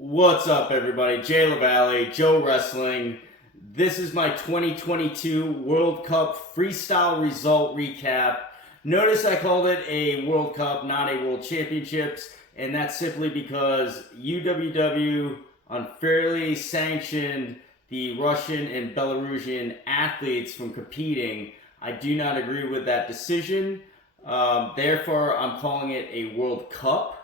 What's up, everybody? Jay LaValle, Joe Wrestling. This is my 2022 World Cup Freestyle result recap. Notice I called it a World Cup, not a World Championships, and that's simply because UWW unfairly sanctioned the Russian and Belarusian athletes from competing. I do not agree with that decision. Therefore, I'm calling it a World Cup.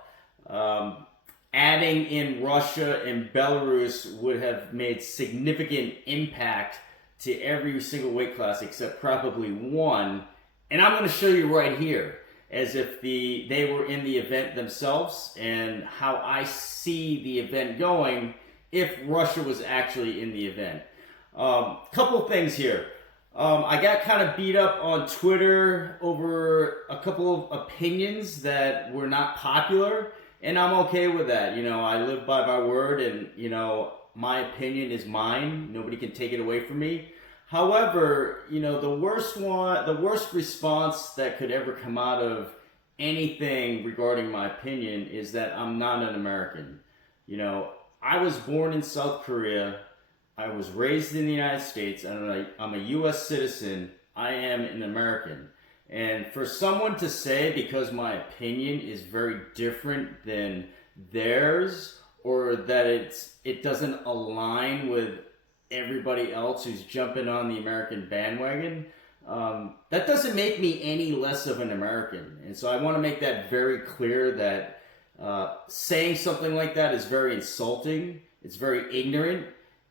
Adding in Russia and Belarus would have made significant impact to every single weight class except probably one. And I'm going to show you right here as if they were in the event themselves and how I see the event going if Russia was actually in the event. Couple things here. I got kind of beat up on Twitter over a couple of opinions that were not popular. And I'm okay with that. I live by my word, and, my opinion is mine. Nobody can take it away from me. However, the worst response that could ever come out of anything regarding my opinion is that I'm not an American. I was born in South Korea. I was raised in the United States, and I'm a U.S. citizen. I am an American. And for someone to say because my opinion is very different than theirs, or that it doesn't align with everybody else who's jumping on the American bandwagon, that doesn't make me any less of an American. And so I want to make that very clear that saying something like that is very insulting. It's very ignorant.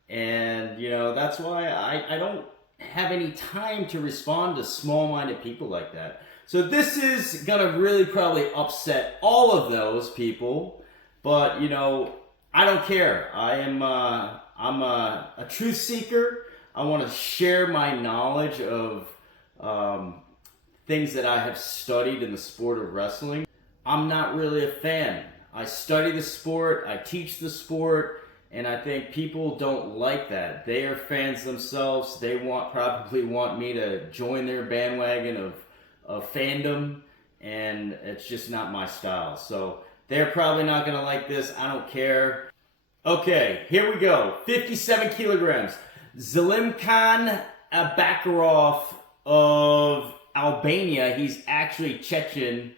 And, that's why I don't have any time to respond to small-minded people like that. So this is gonna really probably upset all of those people, but I don't care. I'm a truth seeker. I want to share my knowledge of things that I have studied in the sport of wrestling. I'm not really a fan. I study the sport, I teach the sport, and I think people don't like that. They are fans themselves. They probably want me to join their bandwagon of fandom, and it's just not my style. So they're probably not going to like this. I don't care. Okay, here we go. 57 kilograms. Zelimkhan Abakarov of Albania. He's actually Chechen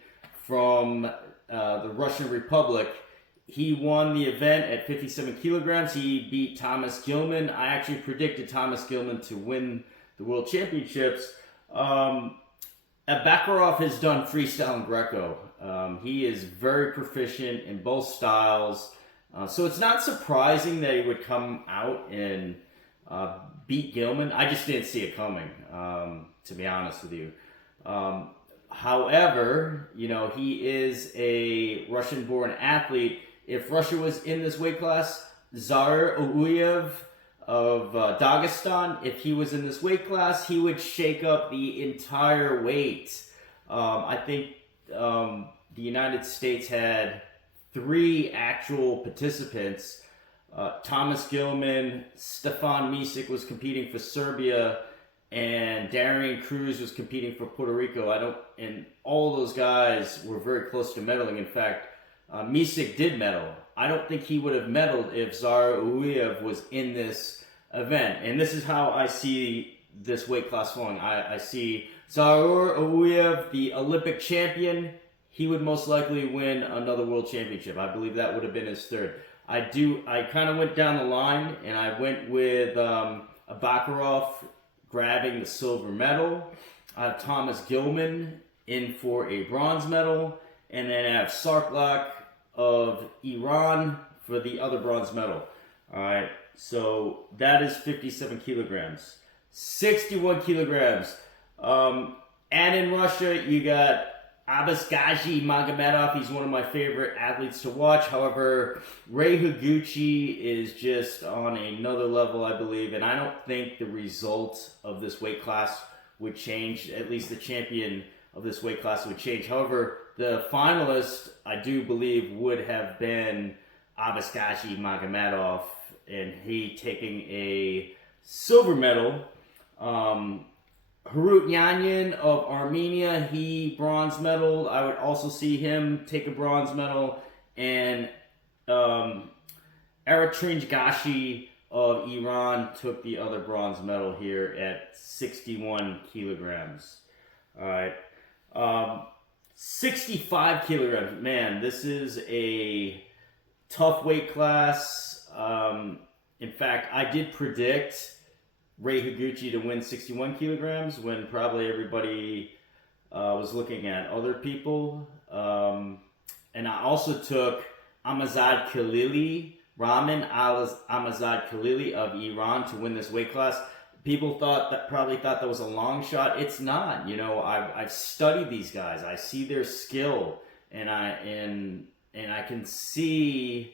from the Russian Republic. He won the event at 57 kilograms. He beat Thomas Gilman. I actually predicted Thomas Gilman to win the World Championships. Abakarov has done freestyle and Greco. He is very proficient in both styles. So it's not surprising that he would come out and beat Gilman. I just didn't see it coming, to be honest with you. However, he is a Russian-born athlete. If Russia was in this weight class, Zaur Uyev of Dagestan, if he was in this weight class, he would shake up the entire weight. I think the United States had 3 actual participants. Thomas Gilman, Stefan Misic was competing for Serbia, and Darian Cruz was competing for Puerto Rico. And all those guys were very close to medaling. In fact, Misic did medal. I don't think he would have medaled if Zaur Uyev was in this event. And this is how I see this weight class falling. I see Zaur Uyev, the Olympic champion. He would most likely win another world championship. I believe that would have been his third. I kind of went down the line, and I went with Abakarov grabbing the silver medal. I have Thomas Gilman in for a bronze medal. And then I have Sarlak of Iran for the other bronze medal. All right, so that is 57 kilograms. 61 kilograms. And in Russia, you got Abasgaji Magomedov. He's one of my favorite athletes to watch. However, Ray Higuchi is just on another level, I believe. And I don't think the result of this weight class would change. At least the champion of this weight class would change. However, the finalist, I do believe, would have been Abasgaji Magomedov, and he taking a silver medal. Harut Yanyan of Armenia, he bronze medal. I would also see him take a bronze medal. And Gashi of Iran took the other bronze medal here at 61 kilograms. All right. 65 kilograms. Man, this is a tough weight class. In fact, I did predict Ray Higuchi to win 61 kilograms when probably everybody was looking at other people. And I also took Ahmadzad Khalili, Ahmadzad Khalili of Iran to win this weight class. People probably thought that was a long shot. It's not. You know, I've studied these guys. I see their skill, and I can see.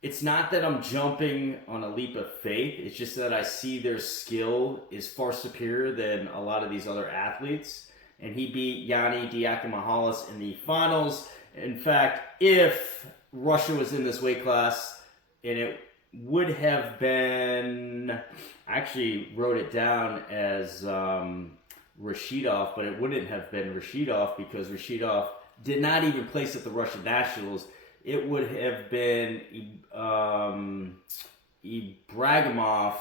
It's not that I'm jumping on a leap of faith. It's just that I see their skill is far superior than a lot of these other athletes. And he beat Yanni Diakomihalis in the finals. In fact, if Russia was in this weight class, and it would have been, I actually wrote it down as Rashidov, but it wouldn't have been Rashidov because Rashidov did not even place at the Russian Nationals. It would have been Ibragimov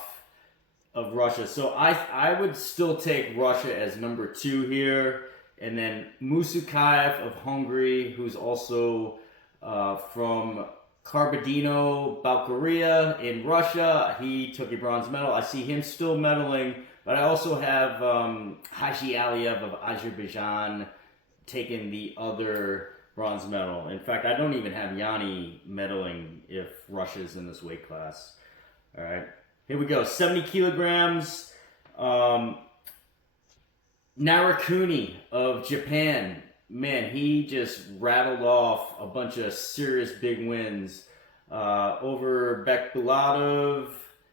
of Russia. So I would still take Russia as number 2 here. And then Musukayev of Hungary, who's also from Kabardino-Balkaria in Russia. He took a bronze medal. I see him still medaling. But I also have Haji Aliyev of Azerbaijan taking the other bronze medal. In fact, I don't even have Yanni medaling if Russia's in this weight class. All right, here we go. 70 kilograms. Narakuni of Japan. Man, he just rattled off a bunch of serious big wins over Bekbulatov.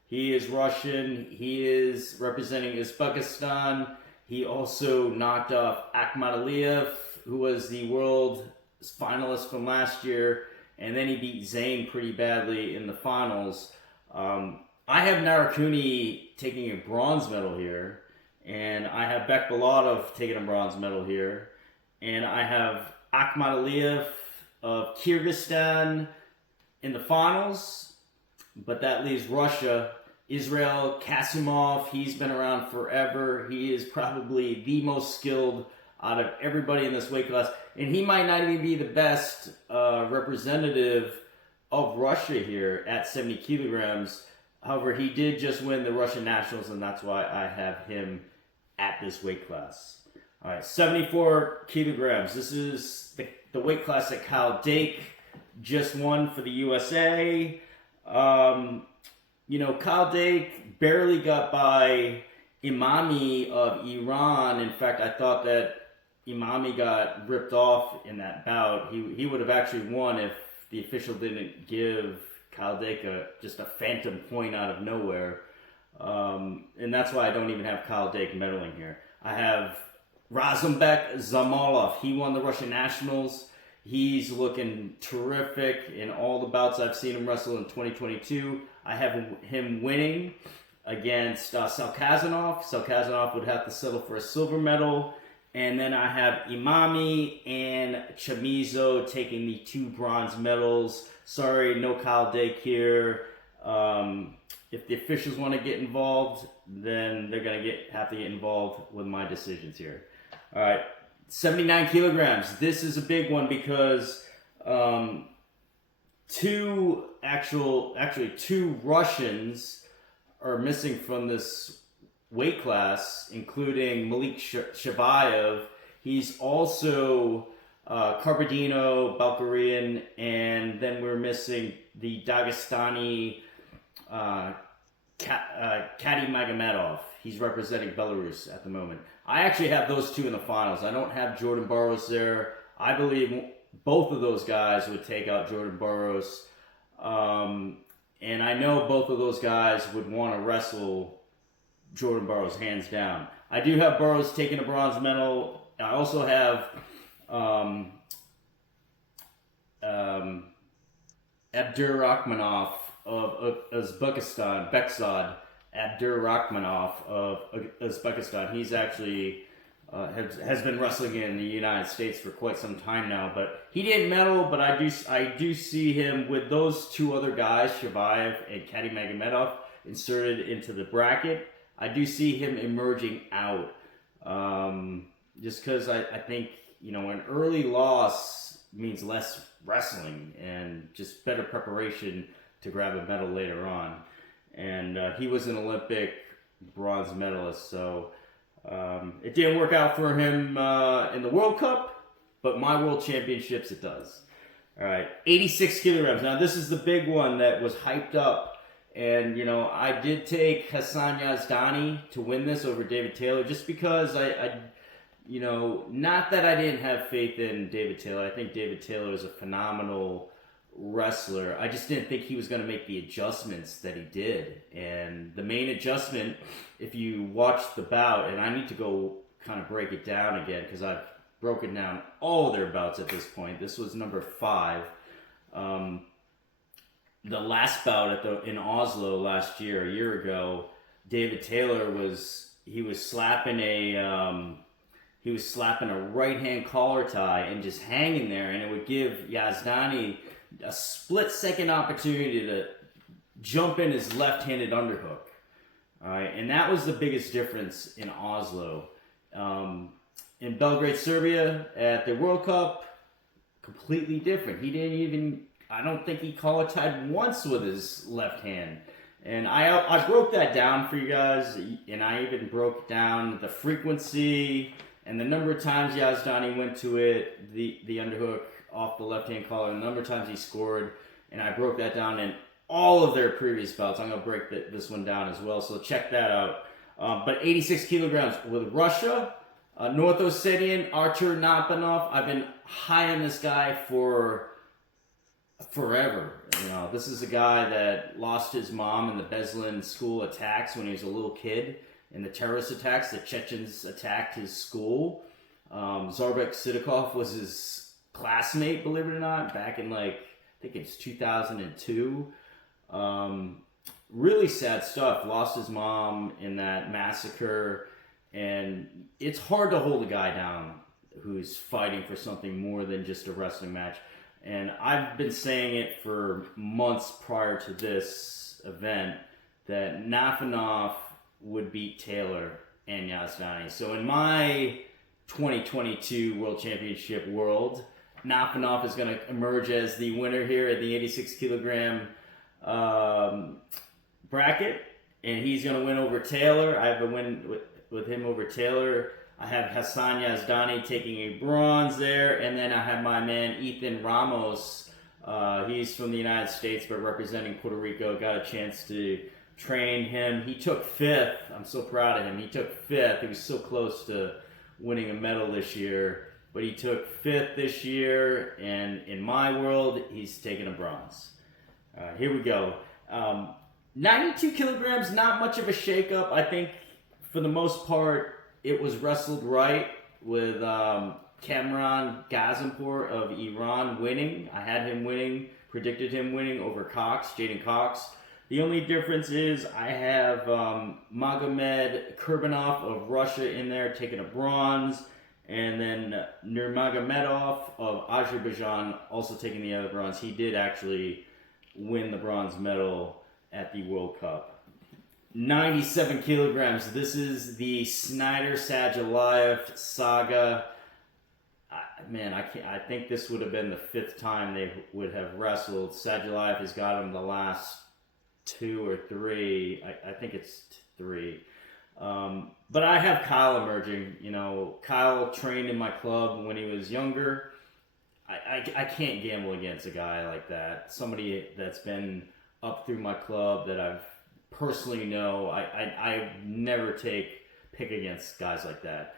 He is Russian. He is representing Uzbekistan. He also knocked off Akhmadaliyev, who was the world finalist from last year, and then he beat Zayn pretty badly in the finals. I have Narakuni taking a bronze medal here, and I have Bekbulatov taking a bronze medal here, and I have Akhmadaliyev of Kyrgyzstan in the finals, but that leaves Russia. Israel Kasimov, he's been around forever. He is probably the most skilled out of everybody in this weight class, and he might not even be the best representative of Russia here at 70 kilograms. However, he did just win the Russian Nationals, and that's why I have him at this weight class. All right, 74 kilograms. This is the weight class that Kyle Dake just won for the USA. You know, Kyle Dake barely got by Imami of Iran. In fact, I thought that Imami got ripped off in that bout. He would have actually won if the official didn't give Kyle Dake just a phantom point out of nowhere. And that's why I don't even have Kyle Dake medaling here. I have Razumbek Zamolov. He won the Russian Nationals. He's looking terrific in all the bouts I've seen him wrestle in 2022. I have him winning against Salkazanov. Salkazanov would have to settle for a silver medal. And then I have Imami and Chamizo taking the 2 bronze medals. Sorry, no Kyle Dake here. If the officials want to get involved, then they're going to have to get involved with my decisions here. All right, 79 kilograms. This is a big one because two Russians are missing from this weight class, including Malik Shavayev. He's also Kabardino, Balkarian, and then we're missing the Dagestani Kadi Magomedov. He's representing Belarus at the moment. I actually have those 2 in the finals. I don't have Jordan Burroughs there. I believe both of those guys would take out Jordan Burroughs. And I know both of those guys would want to wrestle Jordan Burroughs hands down. I do have Burroughs taking a bronze medal. I also have Abdur Rockmanov of Uzbekistan, Abdur Rockmanov of Uzbekistan. He's actually has been wrestling in the United States for quite some time now. But he didn't medal, but I do see him with those two other guys, Shavayev and Kady Magomedov, inserted into the bracket. I do see him emerging out, just because I think, you know, an early loss means less wrestling and just better preparation to grab a medal later on. And he was an Olympic bronze medalist, so it didn't work out for him in the World Cup, but my World Championships it does. All right, 86 kilograms. Now this is the big one that was hyped up, and you know, I did take Hassan Yazdani to win this over David Taylor, just because I you know, not that I didn't have faith in David Taylor. I think David Taylor is a phenomenal wrestler. I just didn't think he was going to make the adjustments that he did. And the main adjustment, if you watch the bout, and I need to go kind of break it down again because I've broken down all their bouts at this point. This was number 5. The last bout in Oslo last year, a year ago, David Taylor was slapping a right hand collar tie and just hanging there, and it would give Yazdani a split-second opportunity to jump in his left-handed underhook. All right, and that was the biggest difference in Oslo. In Belgrade, Serbia, at the World Cup, completely different. He didn't even, I don't think he collar tied once with his left hand. And I broke that down for you guys, and I even broke down the frequency and the number of times Yazdani went to it, the underhook off the left-hand collar, and the number of times he scored, and I broke that down in all of their previous bouts. I'm going to break this one down as well, so check that out. But 86 kilograms with Russia, North Ossetian, Artur Napanov. I've been high on this guy for forever. You know, this is a guy that lost his mom in the Beslan school attacks when he was a little kid. In the terrorist attacks, the Chechens attacked his school. Zarbek Sidikov was his classmate, believe it or not, back in I think it's 2002. Really sad stuff. Lost his mom in that massacre, and it's hard to hold a guy down who's fighting for something more than just a wrestling match. And I've been saying it for months prior to this event that Nafanov would beat Taylor and Yazdani. So in my 2022 World Championship world, Nafanov is going to emerge as the winner here at the 86 kilogram bracket, and he's going to win over Taylor. I have a win with him over Taylor. I have Hassan Yazdani taking a bronze there, and then I have my man Ethan Ramos. He's from the United States but representing Puerto Rico. Got a chance to train him. He took 5th. I'm so proud of him. He took 5th. He was so close to winning a medal this year, but he took 5th this year, and in my world, he's taking a bronze. Here we go. 92 kilograms, not much of a shakeup. I think for the most part, it was wrestled right with Kamran Gazimpour of Iran winning. I had him winning, predicted him winning over Cox, Jaden Cox. The only difference is I have Magomed Kurbanov of Russia in there taking a bronze, and then Nurmagomedov of Azerbaijan also taking the other bronze. He did actually win the bronze medal at the World Cup. 97 kilograms. This is the Snyder-Sadulayev saga. I think this would have been the 5th time they would have wrestled. Sadulayev has got him the last 2 or 3. I think it's 3. But I have Kyle emerging. You know, Kyle trained in my club when he was younger. I can't gamble against a guy like that. Somebody that's been up through my club that I've personally know. I never pick against guys like that.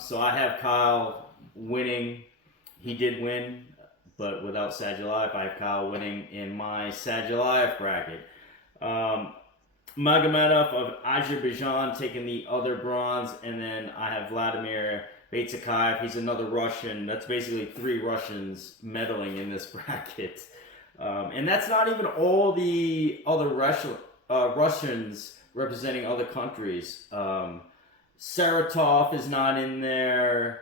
So I have Kyle winning. He did win, but without Sadulayev, I have Kyle winning in my Sadulayev bracket. Magomedov of Azerbaijan taking the other bronze, and then I have Vladimir Baitakaya. He's another Russian. That's basically 3 Russians medaling in this bracket. And that's not even all the other Russians representing other countries. Saratov is not in there.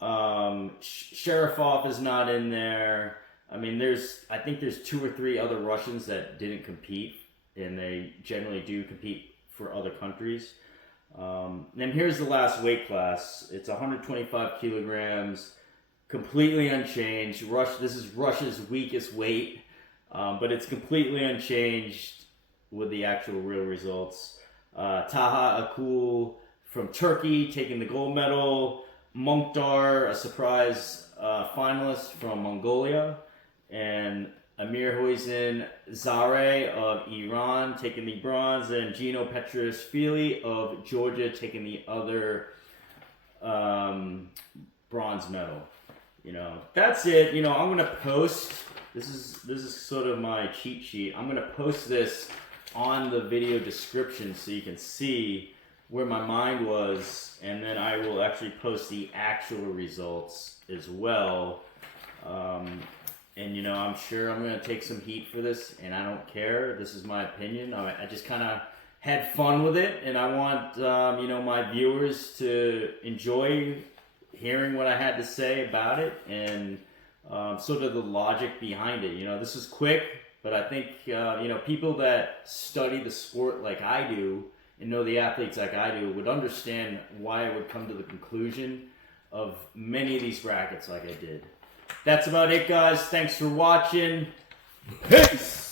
Sharapov is not in there. I mean, I think there's 2 or 3 other Russians that didn't compete, and they generally do compete for other countries. Then here's the last weight class. It's 125 kilograms, completely unchanged. This is Russia's weakest weight, but it's completely unchanged with the actual real results. Taha Akul from Turkey taking the gold medal. Mukhtar, a surprise finalist from Mongolia. And Amir Hoizin Zare of Iran taking the bronze, and Gino Petrashvili of Georgia taking the other bronze medal. You know, that's it. You know, I'm gonna post. This is sort of my cheat sheet. I'm gonna post this on the video description so you can see where my mind was, and then I will actually post the actual results as well. And you know, I'm sure I'm going to take some heat for this, and I don't care. This is my opinion. I just kind of had fun with it, and I want you know, my viewers to enjoy hearing what I had to say about it, and sort of the logic behind it. You know, this is quick, but I think you know, people that study the sport like I do and know the athletes like I do would understand why I would come to the conclusion of many of these brackets like I did. That's about it, guys. Thanks for watching. Peace!